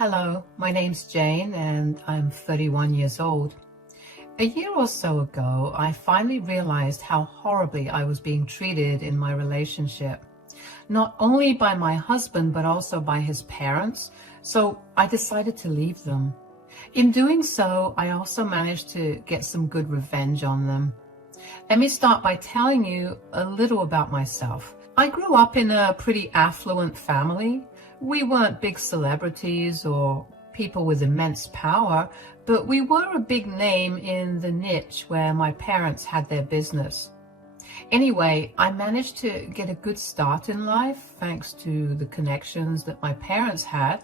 Hello, my name's Jane and I'm 31 years old. A year or so ago, I finally realized how horribly I was being treated in my relationship, not only by my husband, but also by his parents, so I decided to leave them. In doing so, I also managed to get some good revenge on them. Let me start by telling you a little about myself. I grew up in a pretty affluent family. We weren't big celebrities or people with immense power, but we were a big name in the niche where my parents had their business. Anyway, I managed to get a good start in life thanks to the connections that my parents had.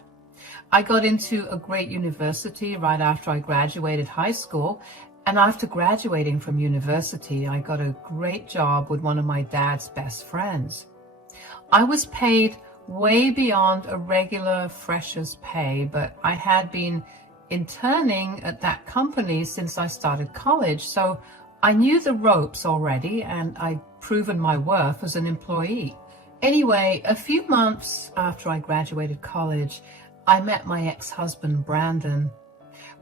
I got into a great university right after I graduated high school, and after graduating from university, I got a great job with one of my dad's best friends. I was paid way beyond a regular fresher's pay, but I had been interning at that company since I started college, so I knew the ropes already and I'd proven my worth as an employee. Anyway, a few months after I graduated college, I met my ex-husband, Brandon.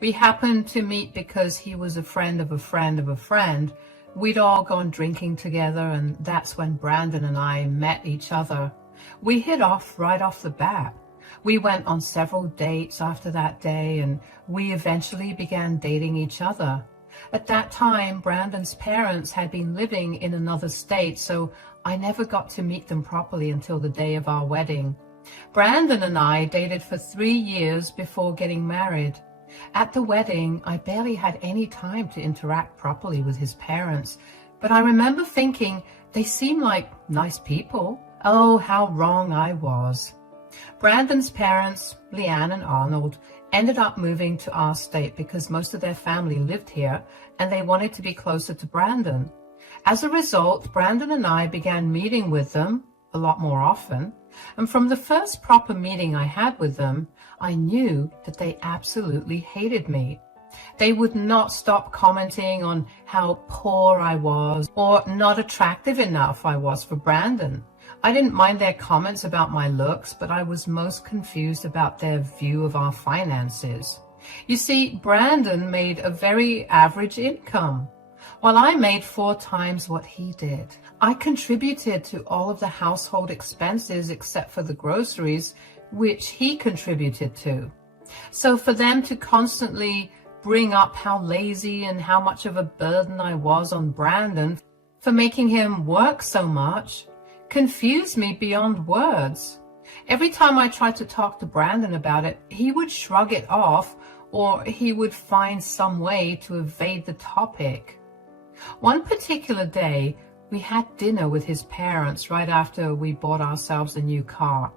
We happened to meet because he was a friend of a friend of a friend. We'd all gone drinking together, and that's when Brandon and I met each other. We hit off right off the bat. We went on several dates after that day, and we eventually began dating each other. At that time, Brandon's parents had been living in another state, so I never got to meet them properly until the day of our wedding. Brandon and I dated for 3 years before getting married. At the wedding, I barely had any time to interact properly with his parents, but I remember thinking they seemed like nice people. Oh, how wrong I was. Brandon's parents, Leanne and Arnold, ended up moving to our state because most of their family lived here and they wanted to be closer to Brandon. As a result, Brandon and I began meeting with them a lot more often, and from the first proper meeting I had with them, I knew that they absolutely hated me. They would not stop commenting on how poor I was or not attractive enough I was for Brandon. I didn't mind their comments about my looks, but I was most confused about their view of our finances. You see, Brandon made a very average income, while I made 4 times what he did. I contributed to all of the household expenses except for the groceries, which he contributed to. So for them to constantly bring up how lazy and how much of a burden I was on Brandon for making him work so much confused me beyond words. Every time I tried to talk to Brandon about it, he would shrug it off or he would find some way to evade the topic. One particular day, we had dinner with his parents right after we bought ourselves a new car.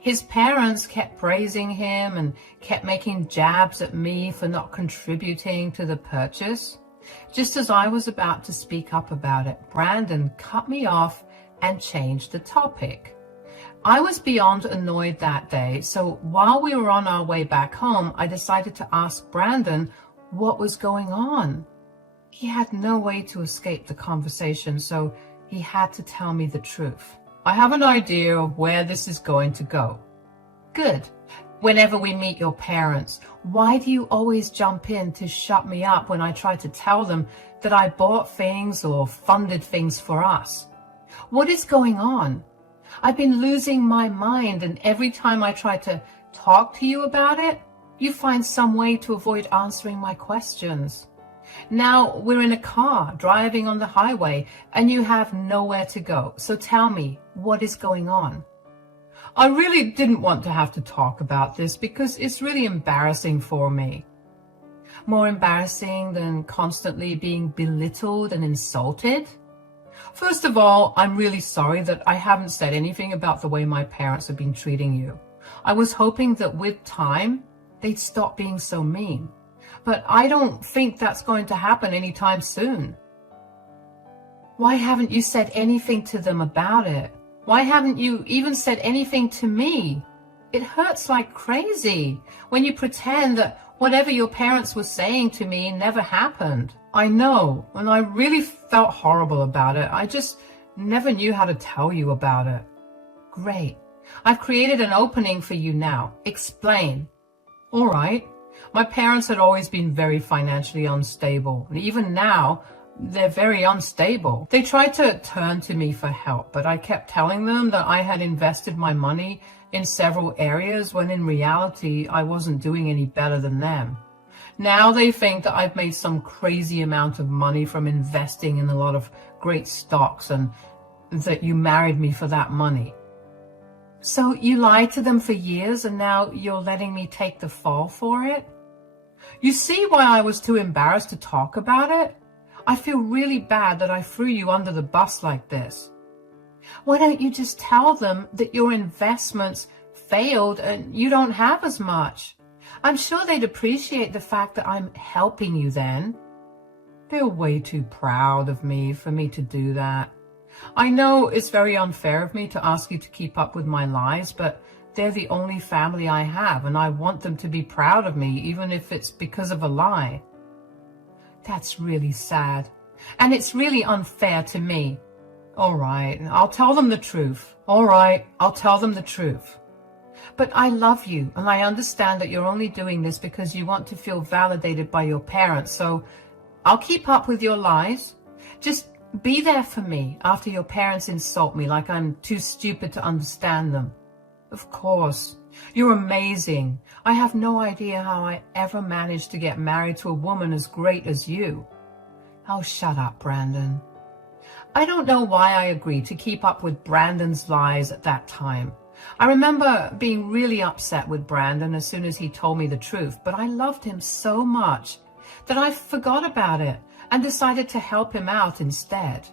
His parents kept praising him and kept making jabs at me for not contributing to the purchase. Just as I was about to speak up about it, Brandon cut me off and changed the topic. I was beyond annoyed that day, so while we were on our way back home, I decided to ask Brandon what was going on. He had no way to escape the conversation, so he had to tell me the truth. I have an idea of where this is going to go. Good. Whenever we meet your parents, why do you always jump in to shut me up when I try to tell them that I bought things or funded things for us? What is going on? I've been losing my mind, and every time I try to talk to you about it, you find some way to avoid answering my questions. Now we're in a car driving on the highway and you have nowhere to go. So tell me, what is going on? I really didn't want to have to talk about this because it's really embarrassing for me. More embarrassing than constantly being belittled and insulted? First of all, I'm really sorry that I haven't said anything about the way my parents have been treating you. I was hoping that with time, they'd stop being so mean. But I don't think that's going to happen anytime soon. Why haven't you said anything to them about it? Why haven't you even said anything to me? It hurts like crazy when you pretend that whatever your parents were saying to me never happened. I know, and I really felt horrible about it. I just never knew how to tell you about it. Great. I've created an opening for you now. Explain. All right. My parents had always been very financially unstable. And even now, they're very unstable. They tried to turn to me for help, but I kept telling them that I had invested my money in several areas when in reality, I wasn't doing any better than them. Now they think that I've made some crazy amount of money from investing in a lot of great stocks and that you married me for that money. So you lied to them for years and now you're letting me take the fall for it? You see why I was too embarrassed to talk about it? I feel really bad that I threw you under the bus like this. Why don't you just tell them that your investments failed and you don't have as much? I'm sure they'd appreciate the fact that I'm helping you then. They're way too proud of me for me to do that. I know it's very unfair of me to ask you to keep up with my lies, but they're the only family I have, and I want them to be proud of me, even if it's because of a lie. That's really sad, and it's really unfair to me. All right, I'll tell them the truth. All right, I'll tell them the truth. But I love you, and I understand that you're only doing this because you want to feel validated by your parents, so I'll keep up with your lies. Just be there for me after your parents insult me like I'm too stupid to understand them. Of course. You're amazing. I have no idea how I ever managed to get married to a woman as great as you. Oh, shut up, Brandon. I don't know why I agreed to keep up with Brandon's lies at that time. I remember being really upset with Brandon as soon as he told me the truth, but I loved him so much that I forgot about it and decided to help him out instead.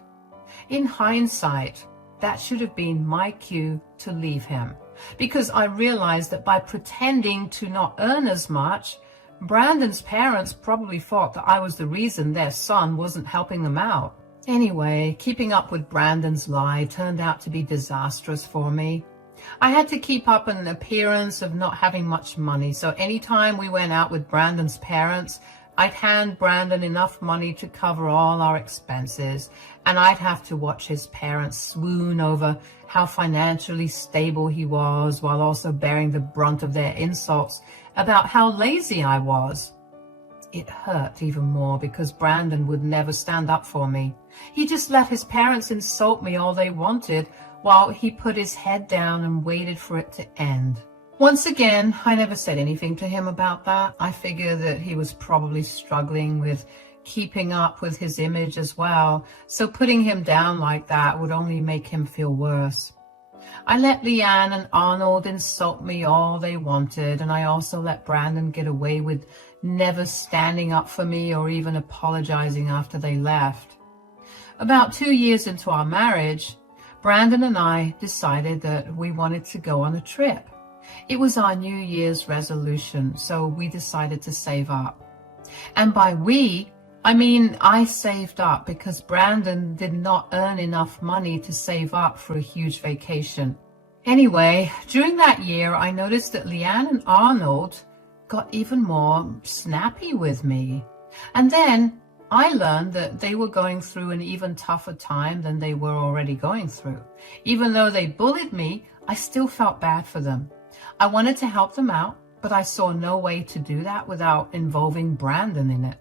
In hindsight, that should have been my cue to leave him, because I realized that by pretending to not earn as much, Brandon's parents probably thought that I was the reason their son wasn't helping them out. Anyway, keeping up with Brandon's lie turned out to be disastrous for me. I had to keep up an appearance of not having much money, so anytime we went out with Brandon's parents, I'd hand Brandon enough money to cover all our expenses, and I'd have to watch his parents swoon over how financially stable he was while also bearing the brunt of their insults about how lazy I was. It hurt even more because Brandon would never stand up for me. He just let his parents insult me all they wanted while he put his head down and waited for it to end. Once again, I never said anything to him about that. I figured that he was probably struggling with keeping up with his image as well, so putting him down like that would only make him feel worse. I let Leanne and Arnold insult me all they wanted, and I also let Brandon get away with never standing up for me or even apologizing after they left. About 2 years into our marriage, Brandon and I decided that we wanted to go on a trip. It was our New Year's resolution, so we decided to save up. And by we, I mean I saved up because Brandon did not earn enough money to save up for a huge vacation. Anyway, during that year, I noticed that Leanne and Arnold got even more snappy with me. And then I learned that they were going through an even tougher time than they were already going through. Even though they bullied me, I still felt bad for them. I wanted to help them out, but I saw no way to do that without involving Brandon in it.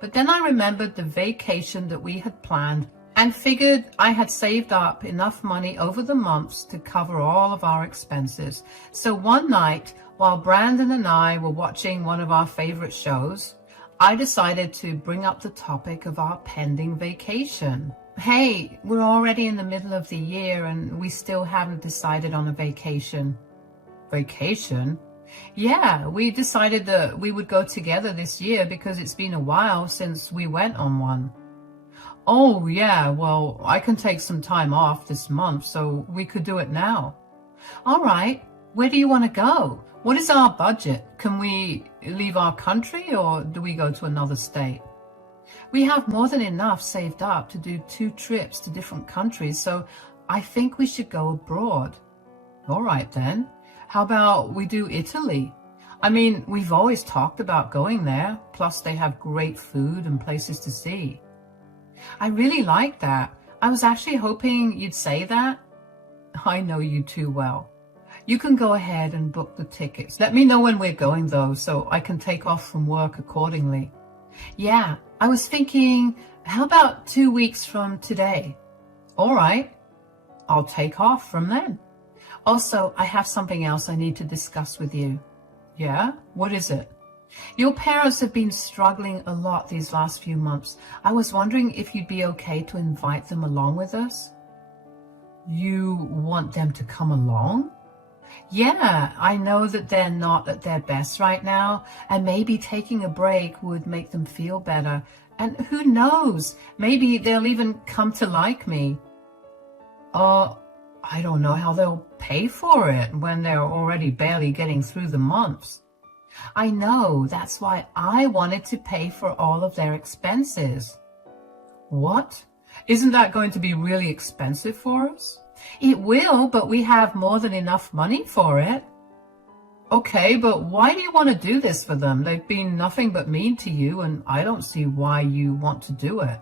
But then I remembered the vacation that we had planned and figured I had saved up enough money over the months to cover all of our expenses. So one night, while Brandon and I were watching one of our favorite shows, I decided to bring up the topic of our pending vacation. Hey, we're already in the middle of the year and we still haven't decided on a vacation. Vacation? Yeah, we decided that we would go together this year because it's been a while since we went on one. Oh, yeah, well, I can take some time off this month, so we could do it now. All right, where do you want to go? What is our budget? Can we leave our country or do we go to another state? We have more than enough saved up to do 2 trips to different countries, so I think we should go abroad. All right, then. How about we do Italy? I mean, we've always talked about going there, plus they have great food and places to see. I really like that. I was actually hoping you'd say that. I know you too well. You can go ahead and book the tickets. Let me know when we're going though, so I can take off from work accordingly. Yeah, I was thinking, how about 2 weeks from today? All right, I'll take off from then. Also, I have something else I need to discuss with you. Yeah? What is it? Your parents have been struggling a lot these last few months. I was wondering if you'd be okay to invite them along with us. You want them to come along? Yeah, I know that they're not at their best right now, and maybe taking a break would make them feel better. And who knows, maybe they'll even come to like me. I don't know how they'll pay for it when they're already barely getting through the months. I know, that's why I wanted to pay for all of their expenses. What? Isn't that going to be really expensive for us? It will, but we have more than enough money for it. Okay, but why do you want to do this for them? They've been nothing but mean to you, and I don't see why you want to do it.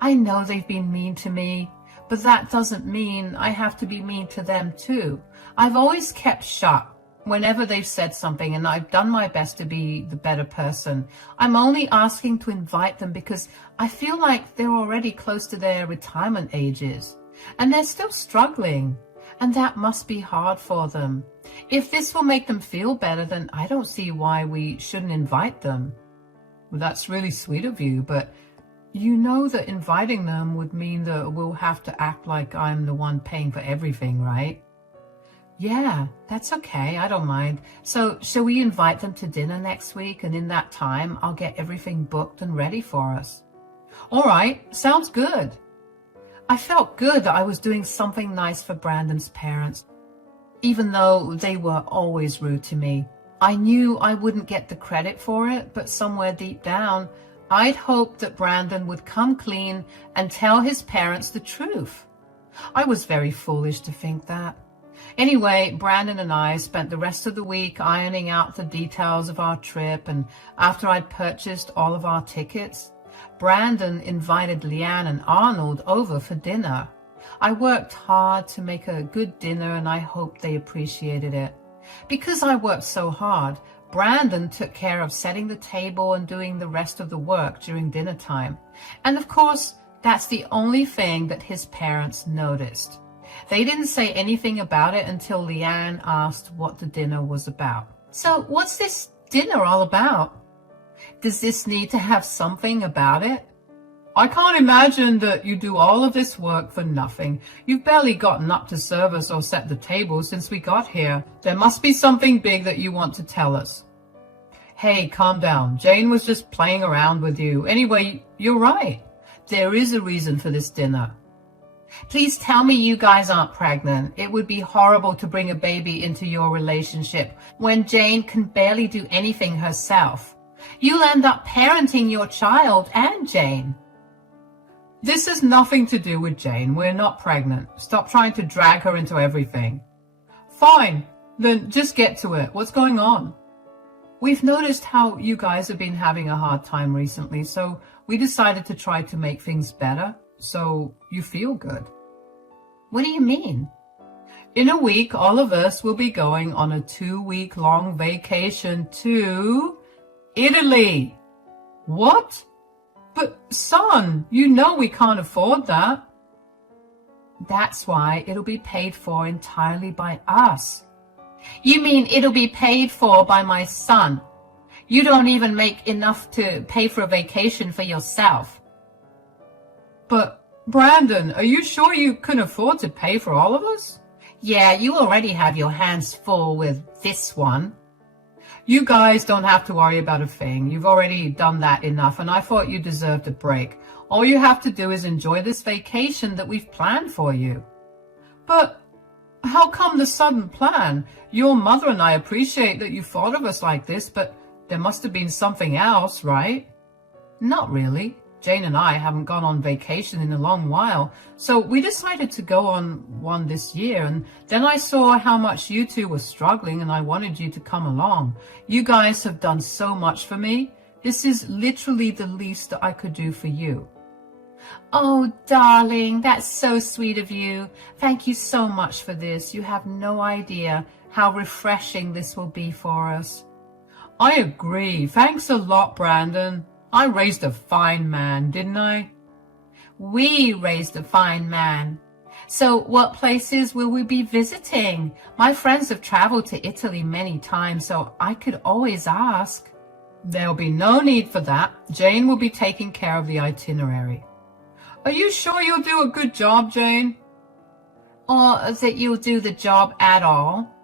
I know they've been mean to me, but that doesn't mean I have to be mean to them too. I've always kept shut whenever they've said something, and I've done my best to be the better person. I'm only asking to invite them because I feel like they're already close to their retirement ages, and they're still struggling, and that must be hard for them. If this will make them feel better, then I don't see why we shouldn't invite them. Well, that's really sweet of you, but you know that inviting them would mean that we'll have to act like I'm the one paying for everything, right? Yeah, that's okay. I don't mind. So shall we invite them to dinner next week? And in that time, I'll get everything booked and ready for us. All right, sounds good. I felt good that I was doing something nice for Brandon's parents, even though they were always rude to me. I knew I wouldn't get the credit for it, but somewhere deep down, I'd hoped that Brandon would come clean and tell his parents the truth. I was very foolish to think that. Anyway, Brandon and I spent the rest of the week ironing out the details of our trip, and after I'd purchased all of our tickets, Brandon invited Leanne and Arnold over for dinner. I worked hard to make a good dinner, and I hoped they appreciated it. Because I worked so hard, Brandon took care of setting the table and doing the rest of the work during dinner time. And of course, that's the only thing that his parents noticed. They didn't say anything about it until Leanne asked what the dinner was about. So what's this dinner all about? Does this need to have something about it? I can't imagine that you do all of this work for nothing. You've barely gotten up to serve us or set the table since we got here. There must be something big that you want to tell us. Hey, calm down. Jane was just playing around with you. Anyway, you're right. There is a reason for this dinner. Please tell me you guys aren't pregnant. It would be horrible to bring a baby into your relationship when Jane can barely do anything herself. You'll end up parenting your child and Jane. This has nothing to do with Jane. We're not pregnant. Stop trying to drag her into everything. Fine, then just get to it. What's going on? We've noticed how you guys have been having a hard time recently, so we decided to try to make things better, so you feel good. What do you mean? In a week, all of us will be going on a 2-week-long vacation to Italy. What? But son, you know we can't afford that. That's why it'll be paid for entirely by us. You mean it'll be paid for by my son? You don't even make enough to pay for a vacation for yourself. But Brandon, are you sure you can afford to pay for all of us? Yeah, you already have your hands full with this one. You guys don't have to worry about a thing. You've already done that enough, and I thought you deserved a break. All you have to do is enjoy this vacation that we've planned for you. But how come the sudden plan? Your mother and I appreciate that you thought of us like this, but there must have been something else, right? Not really. Jane and I haven't gone on vacation in a long while, so we decided to go on one this year, and then I saw how much you two were struggling, and I wanted you to come along. You guys have done so much for me. This is literally the least that I could do for you. Oh, darling, that's so sweet of you. Thank you so much for this. You have no idea how refreshing this will be for us. I agree. Thanks a lot, Brandon. I raised a fine man, didn't I? We raised a fine man. So what places will we be visiting? My friends have traveled to Italy many times, so I could always ask. There'll be no need for that. Jane will be taking care of the itinerary. Are you sure you'll do a good job, Jane? Or that you'll do the job at all?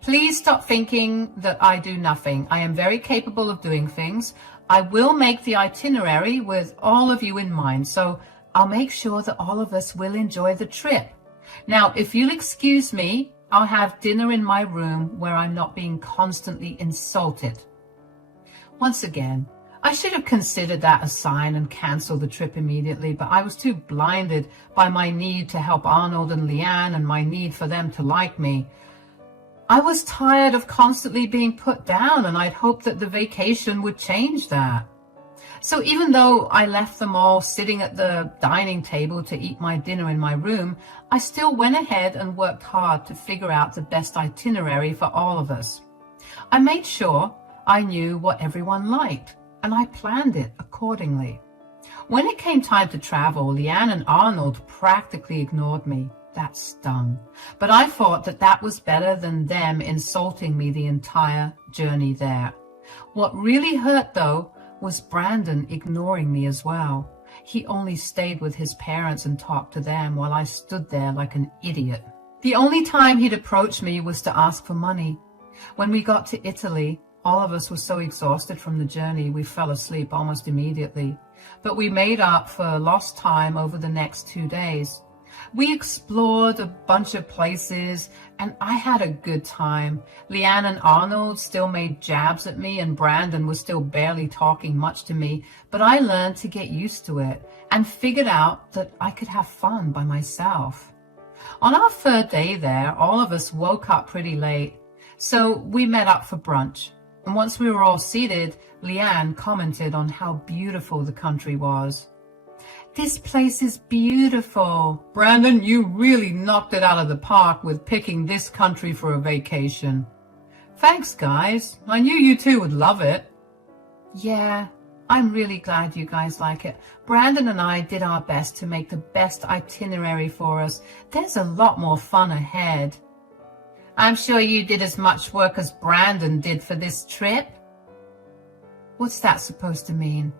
Please stop thinking that I do nothing. I am very capable of doing things. I will make the itinerary with all of you in mind, so I'll make sure that all of us will enjoy the trip. Now, if you'll excuse me, I'll have dinner in my room where I'm not being constantly insulted. Once again, I should have considered that a sign and cancelled the trip immediately, but I was too blinded by my need to help Arnold and Leanne and my need for them to like me. I was tired of constantly being put down, and I'd hoped that the vacation would change that. So even though I left them all sitting at the dining table to eat my dinner in my room, I still went ahead and worked hard to figure out the best itinerary for all of us. I made sure I knew what everyone liked, and I planned it accordingly. When it came time to travel, Leanne and Arnold practically ignored me. That stung. But I thought that that was better than them insulting me the entire journey there. What really hurt, though, was Brandon ignoring me as well. He only stayed with his parents and talked to them while I stood there like an idiot. The only time he'd approach me was to ask for money. When we got to Italy, all of us were so exhausted from the journey we fell asleep almost immediately. But we made up for lost time over the next 2 days. We explored a bunch of places, and I had a good time. Leanne and Arnold still made jabs at me, and Brandon was still barely talking much to me, but I learned to get used to it and figured out that I could have fun by myself. On our 3rd day there, all of us woke up pretty late, so we met up for brunch. And once we were all seated, Leanne commented on how beautiful the country was. This place is beautiful. Brandon, you really knocked it out of the park with picking this country for a vacation. Thanks, guys. I knew you two would love it. Yeah, I'm really glad you guys like it. Brandon and I did our best to make the best itinerary for us. There's a lot more fun ahead. I'm sure you did as much work as Brandon did for this trip. What's that supposed to mean?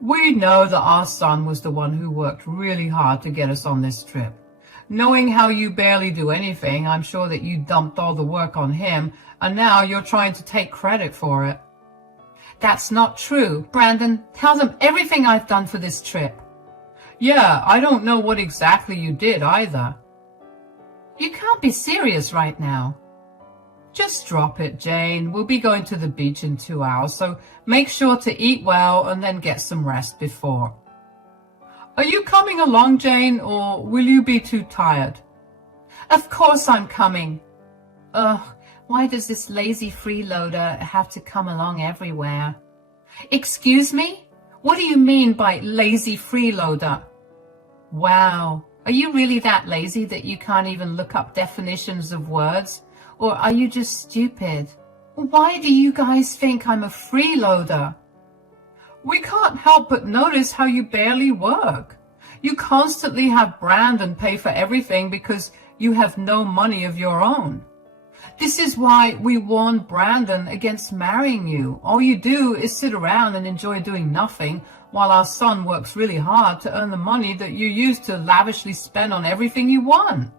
We know that our son was the one who worked really hard to get us on this trip. Knowing how you barely do anything, I'm sure that you dumped all the work on him, and now you're trying to take credit for it. That's not true. Brandon, tell them everything I've done for this trip. Yeah, I don't know what exactly you did either. You can't be serious right now. Just drop it, Jane. We'll be going to the beach in 2 hours, so make sure to eat well and then get some rest before. Are you coming along, Jane, or will you be too tired? Of course I'm coming. Ugh, why does this lazy freeloader have to come along everywhere? Excuse me? What do you mean by lazy freeloader? Wow, are you really that lazy that you can't even look up definitions of words? Or are you just stupid? Why do you guys think I'm a freeloader? We can't help but notice how you barely work. You constantly have Brandon pay for everything because you have no money of your own. This is why we warned Brandon against marrying you. All you do is sit around and enjoy doing nothing while our son works really hard to earn the money that you use to lavishly spend on everything you want.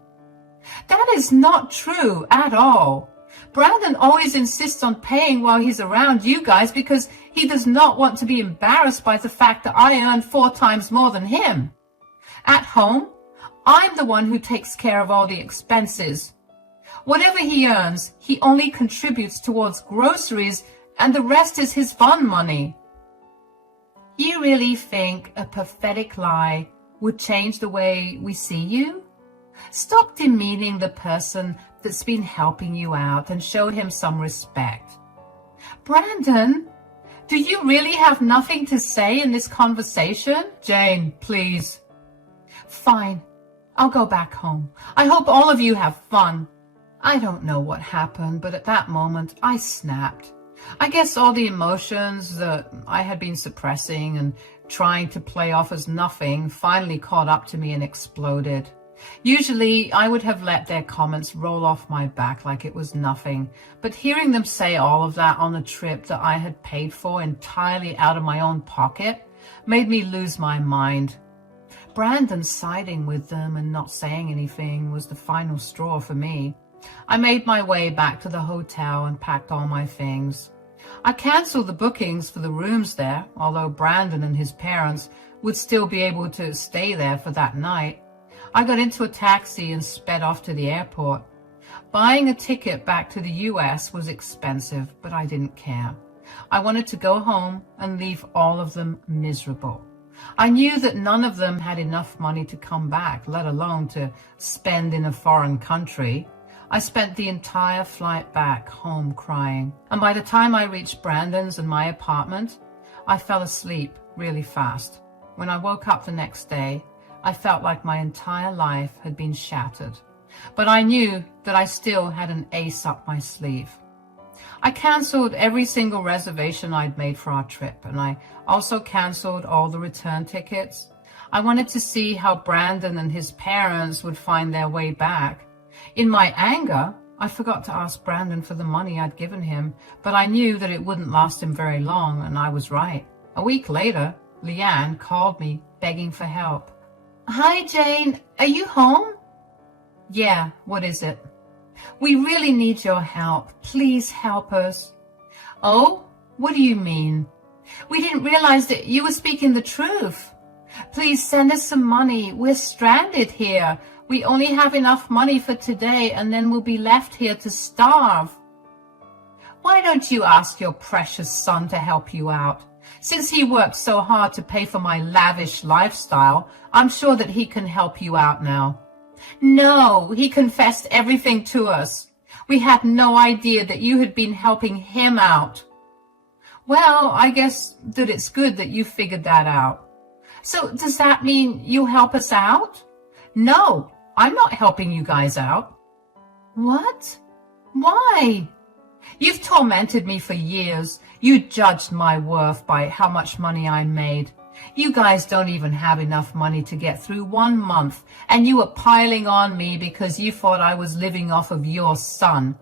That is not true at all. Brandon always insists on paying while he's around you guys because he does not want to be embarrassed by the fact that I earn 4 times more than him. At home, I'm the one who takes care of all the expenses. Whatever he earns, he only contributes towards groceries, and the rest is his fun money. You really think a pathetic lie would change the way we see you? Stop demeaning the person that's been helping you out and show him some respect. Brandon, Do you really have nothing to say in this conversation? Jane, please. Fine. I'll go back home. I hope all of you have fun. I don't know what happened, but at that moment I snapped. I guess all the emotions that I had been suppressing and trying to play off as nothing finally caught up to me and exploded. Usually I would have let their comments roll off my back like it was nothing, but hearing them say all of that on a trip that I had paid for entirely out of my own pocket made me lose my mind. Brandon siding with them and not saying anything was the final straw for me. I made my way back to the hotel and packed all my things. I canceled the bookings for the rooms there, although Brandon and his parents would still be able to stay there for that night. I got into a taxi and sped off to the airport. Buying a ticket back to the US was expensive, but I didn't care. I wanted to go home and leave all of them miserable. I knew that none of them had enough money to come back, let alone to spend in a foreign country. I spent the entire flight back home crying, and by the time I reached Brandon's and my apartment, I fell asleep really fast. When I woke up the next day, I felt like my entire life had been shattered, but I knew that I still had an ace up my sleeve. I canceled every single reservation I'd made for our trip, and I also canceled all the return tickets. I wanted to see how Brandon and his parents would find their way back. In my anger, I forgot to ask Brandon for the money I'd given him, but I knew that it wouldn't last him very long, and I was right. A week later, Leanne called me, begging for help. Hi, Jane. Are you home? Yeah, what is it? We really need your help. Please help us. Oh, what do you mean? We didn't realize that you were speaking the truth. Please send us some money. We're stranded here. We only have enough money for today, and then we'll be left here to starve. Why don't you ask your precious son to help you out? Since he worked so hard to pay for my lavish lifestyle, I'm sure that he can help you out now. No, he confessed everything to us. We had no idea that you had been helping him out. Well, I guess that it's good that you figured that out. So does that mean you'll help us out? No, I'm not helping you guys out. What? Why? You've tormented me for years. You judged my worth by how much money I made. You guys don't even have enough money to get through 1 month, and you were piling on me because you thought I was living off of your son.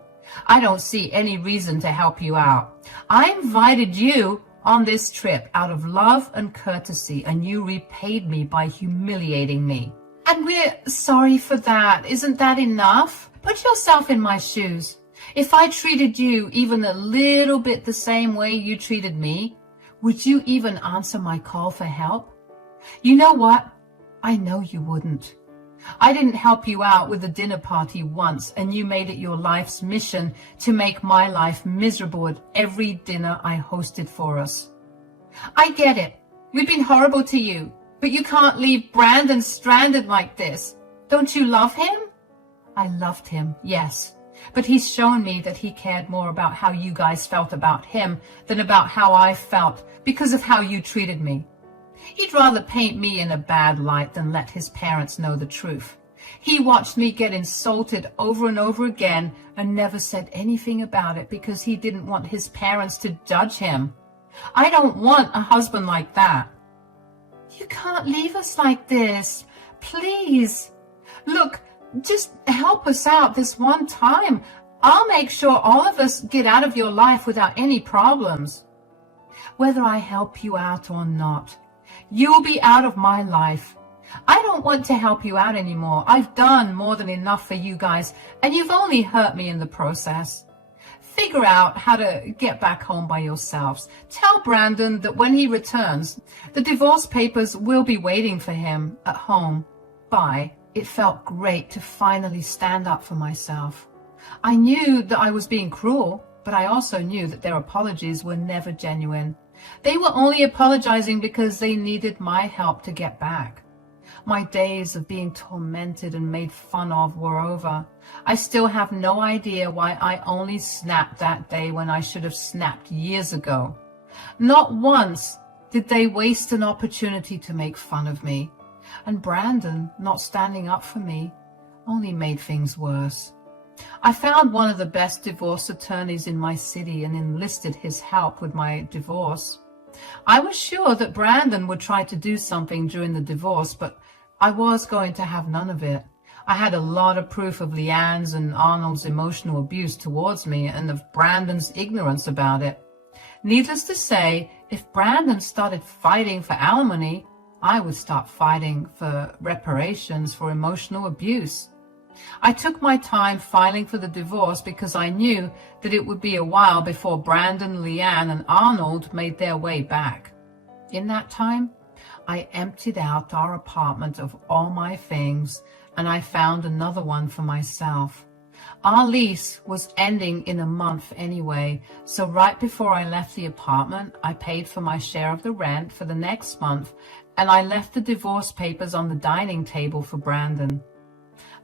I don't see any reason to help you out. I invited you on this trip out of love and courtesy, and you repaid me by humiliating me. And we're sorry for that. Isn't that enough? Put yourself in my shoes. If I treated you even a little bit the same way you treated me, would you even answer my call for help? You know what? I know you wouldn't. I didn't help you out with the dinner party once, and you made it your life's mission to make my life miserable at every dinner I hosted for us. I get it. We've been horrible to you, but you can't leave Brandon stranded like this. Don't you love him? I loved him, yes. But he's shown me that he cared more about how you guys felt about him than about how I felt because of how you treated me. He'd rather paint me in a bad light than let his parents know the truth. He watched me get insulted over and over again and never said anything about it because he didn't want his parents to judge him. I don't want a husband like that. You can't leave us like this. Please. Look, just help us out this one time. I'll make sure all of us get out of your life without any problems. Whether I help you out or not, you'll be out of my life. I don't want to help you out anymore. I've done more than enough for you guys, and you've only hurt me in the process. Figure out how to get back home by yourselves. Tell Brandon that when he returns, the divorce papers will be waiting for him at home. Bye. It felt great to finally stand up for myself. I knew that I was being cruel, but I also knew that their apologies were never genuine. They were only apologizing because they needed my help to get back. My days of being tormented and made fun of were over. I still have no idea why I only snapped that day when I should have snapped years ago. Not once did they waste an opportunity to make fun of me. And Brandon not standing up for me only made things worse. I found one of the best divorce attorneys in my city and enlisted his help with my divorce. I was sure that Brandon would try to do something during the divorce, but I was going to have none of it. I had a lot of proof of Leanne's and Arnold's emotional abuse towards me and of Brandon's ignorance about it. Needless to say, if Brandon started fighting for alimony, I would start fighting for reparations for emotional abuse. I took my time filing for the divorce because I knew that it would be a while before Brandon, Leanne, and Arnold made their way back. In that time, I emptied out our apartment of all my things, and I found another one for myself. Our lease was ending in a month anyway, so right before I left the apartment, I paid for my share of the rent for the next month, and I left the divorce papers on the dining table for Brandon.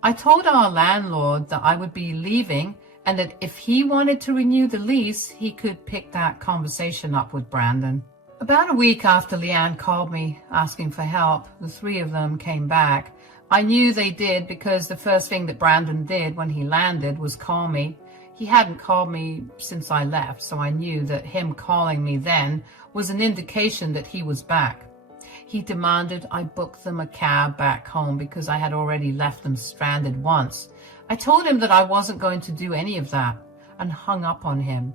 I told our landlord that I would be leaving and that if he wanted to renew the lease, he could pick that conversation up with Brandon. About a week after Leanne called me asking for help, the three of them came back. I knew they did because the first thing that Brandon did when he landed was call me. He hadn't called me since I left, so I knew that him calling me then was an indication that he was back. He demanded I book them a cab back home because I had already left them stranded once. I told him that I wasn't going to do any of that and hung up on him.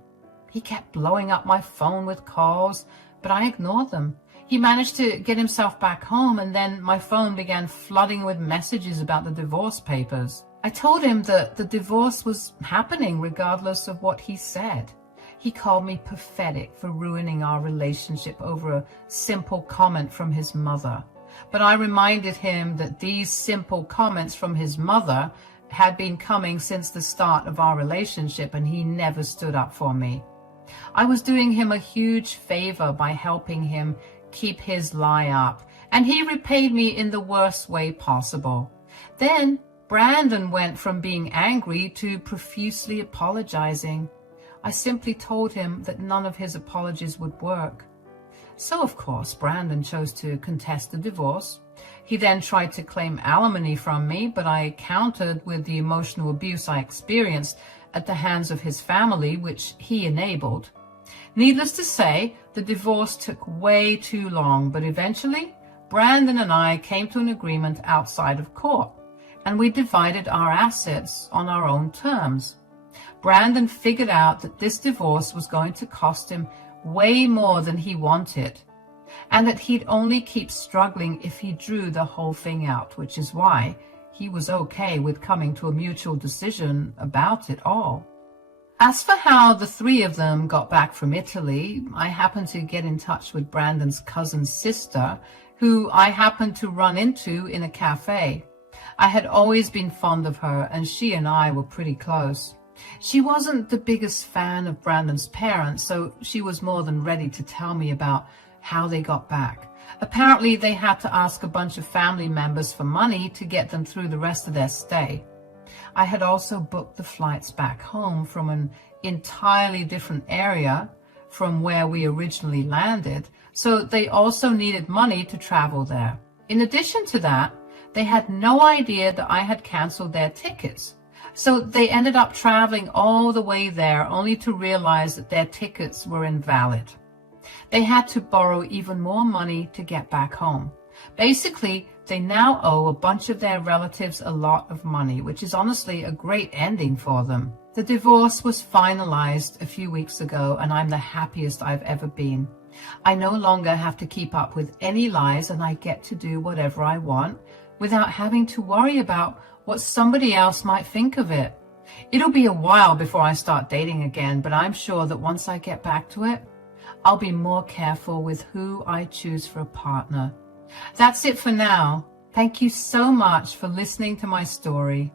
He kept blowing up my phone with calls, but I ignored them. He managed to get himself back home, and then my phone began flooding with messages about the divorce papers. I told him that the divorce was happening regardless of what he said. He called me pathetic for ruining our relationship over a simple comment from his mother. But I reminded him that these simple comments from his mother had been coming since the start of our relationship, and he never stood up for me. I was doing him a huge favor by helping him keep his lie up, and he repaid me in the worst way possible. Then Brandon went from being angry to profusely apologizing. I simply told him that none of his apologies would work. So, of course, Brandon chose to contest the divorce. He then tried to claim alimony from me, but I countered with the emotional abuse I experienced at the hands of his family, which he enabled. Needless to say, the divorce took way too long, but eventually, Brandon and I came to an agreement outside of court, and we divided our assets on our own terms. Brandon figured out that this divorce was going to cost him way more than he wanted, and that he'd only keep struggling if he drew the whole thing out, which is why he was okay with coming to a mutual decision about it all. As for how the three of them got back from Italy, I happened to get in touch with Brandon's cousin's sister, who I happened to run into in a cafe. I had always been fond of her, and she and I were pretty close. She wasn't the biggest fan of Brandon's parents, so she was more than ready to tell me about how they got back. Apparently, they had to ask a bunch of family members for money to get them through the rest of their stay. I had also booked the flights back home from an entirely different area from where we originally landed, so they also needed money to travel there. In addition to that, they had no idea that I had canceled their tickets. So they ended up traveling all the way there only to realize that their tickets were invalid. They had to borrow even more money to get back home. Basically, they now owe a bunch of their relatives a lot of money, which is honestly a great ending for them. The divorce was finalized a few weeks ago, and I'm the happiest I've ever been. I no longer have to keep up with any lies, and I get to do whatever I want without having to worry about what somebody else might think of it. It'll be a while before I start dating again, but I'm sure that once I get back to it, I'll be more careful with who I choose for a partner. That's it for now. Thank you so much for listening to my story.